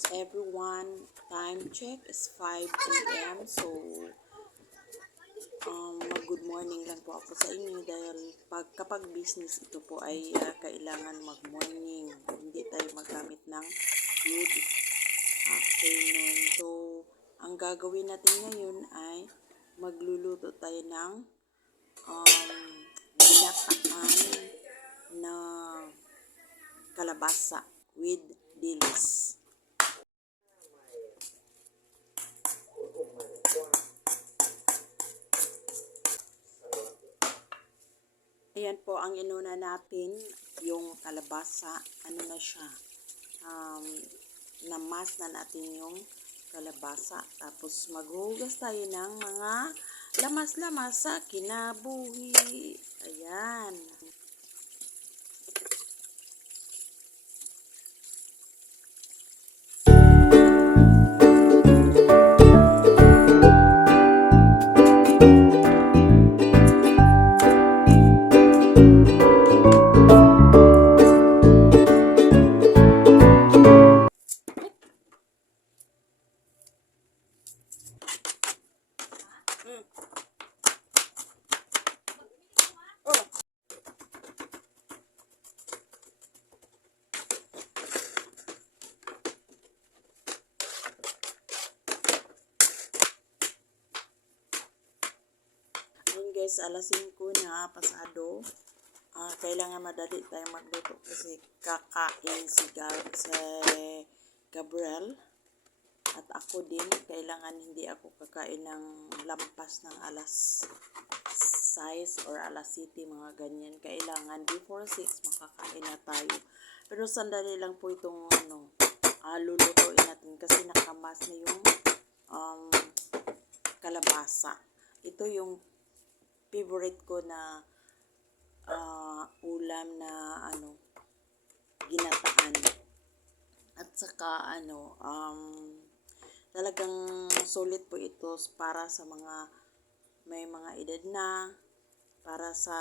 buenos everyone. Time check is 5 a.m. So, mag-good morning lang po ako sa inyo dahil kapag business ito po ay kailangan mag-morning. Hindi tayo magamit ng good afternoon. So, ang gagawin natin ngayon ay magluluto tayo ng binataan na kalabasa with dilis. Ayan po, ang inuna natin, yung kalabasa, ano na siya, namas na natin yung kalabasa. Tapos maghugas tayo ng mga lamas-lamas sa kinabuhi. Ayan. Guys, alas 5 na pasado. Kailangan madali tayo magluto kasi kakain si Gabriel at ako din. Kailangan hindi ako kakain ng lampas ng alas 6 or alas 7, mga ganyan. Kailangan before 6 makakain na tayo. Pero sandali lang po itong lulutuin natin kasi nakamas na yung kalabasa. Ito yung favorite ko na ulam na ginataan. At saka talagang sulit po ito para sa mga may mga edad na, para sa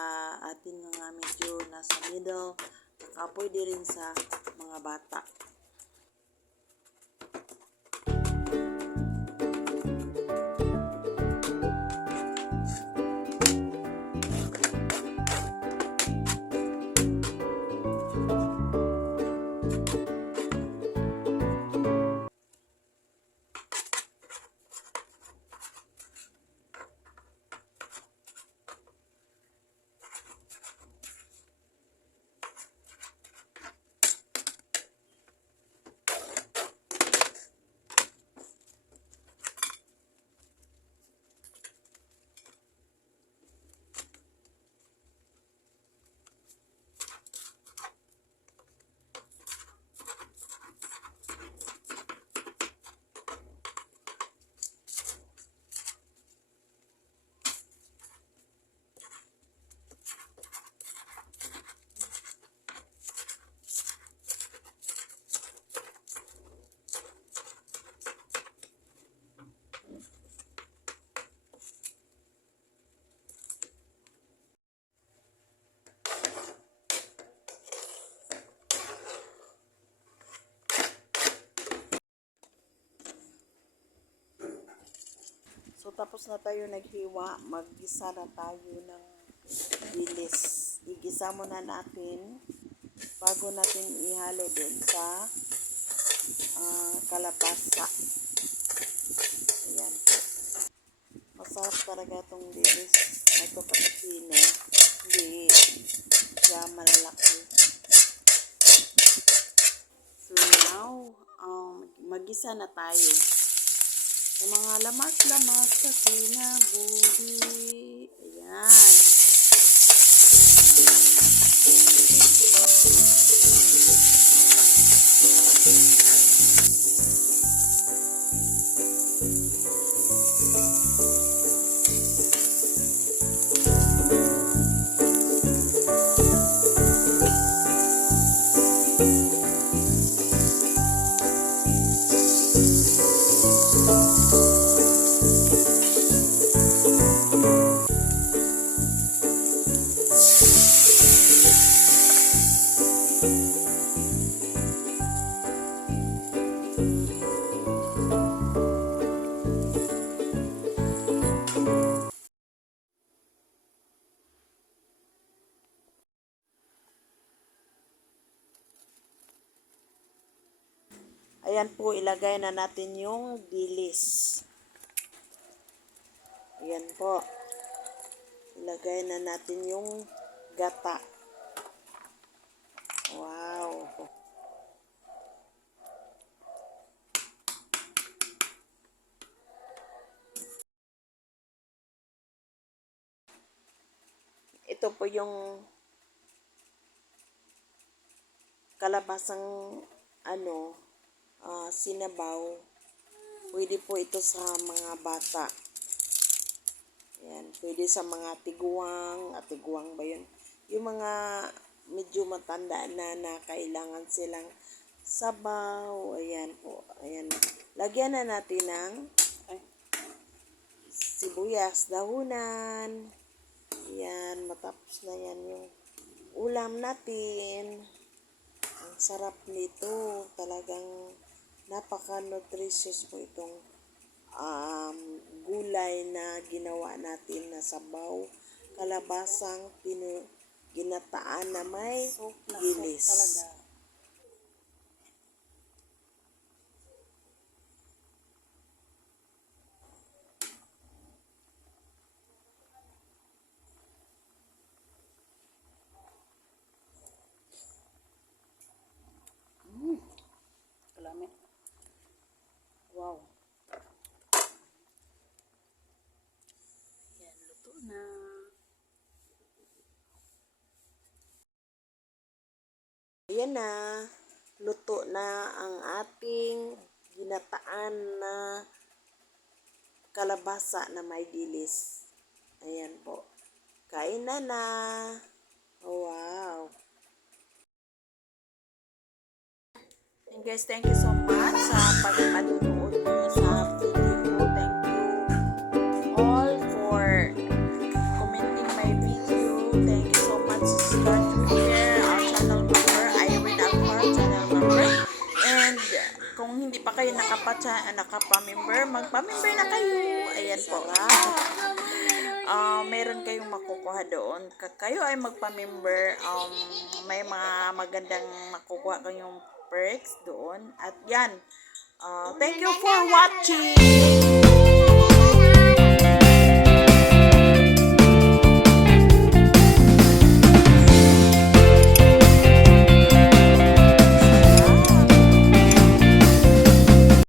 atin mga medyo nasa middle, saka pwede rin sa mga bata. So, tapos na tayo naghiwa, maggisa na tayo ng dilis. Igisa muna natin bago natin ihalo dun sa kalabasa. Ayan. Masarap talaga itong dilis. Ito kasi hindi siya malalaki. So, now, maggisa na tayo. Sa mga lamas-lamas sa kinabuhi. Ayan. Ayan po, ilagay na natin yung dilis. Ayan po. Ilagay na natin yung gata. Wow. Ito po yung kalabasang sinabaw. Pwede po ito sa mga bata. Ayan, pwede sa mga tiguang, tiguang ba yun? Yung mga medyo matanda na kailangan silang sabaw. Ayan po, ayan. Lagyan na natin ng sibuyas, dahunan. Ayan, matapos na yan yung ulam natin. Ang sarap nito. Talagang napaka-nutritious po itong gulay na ginawa natin na sabaw, kalabasang ginataan na may gilis. Talaga. Kalami. Wow. Yan, luto na. Ayan na. Luto na ang ating ginataan na kalabasa na may dilis. Ayan po. Kain na na. Wow. And guys, thank you so much sa pagpanood niyo sa video ko. Thank you all for commenting my video. Thank you so much. Start to here, our channel member, Irene Alvar, channel member. And kung hindi pa kayo nakapa-member, magpa-member na kayo. Ayan po. Meron kayong makukuha doon. Kayo ay magpa-member, may mga magandang makukuha kayong perks doon. At yan, thank you for watching!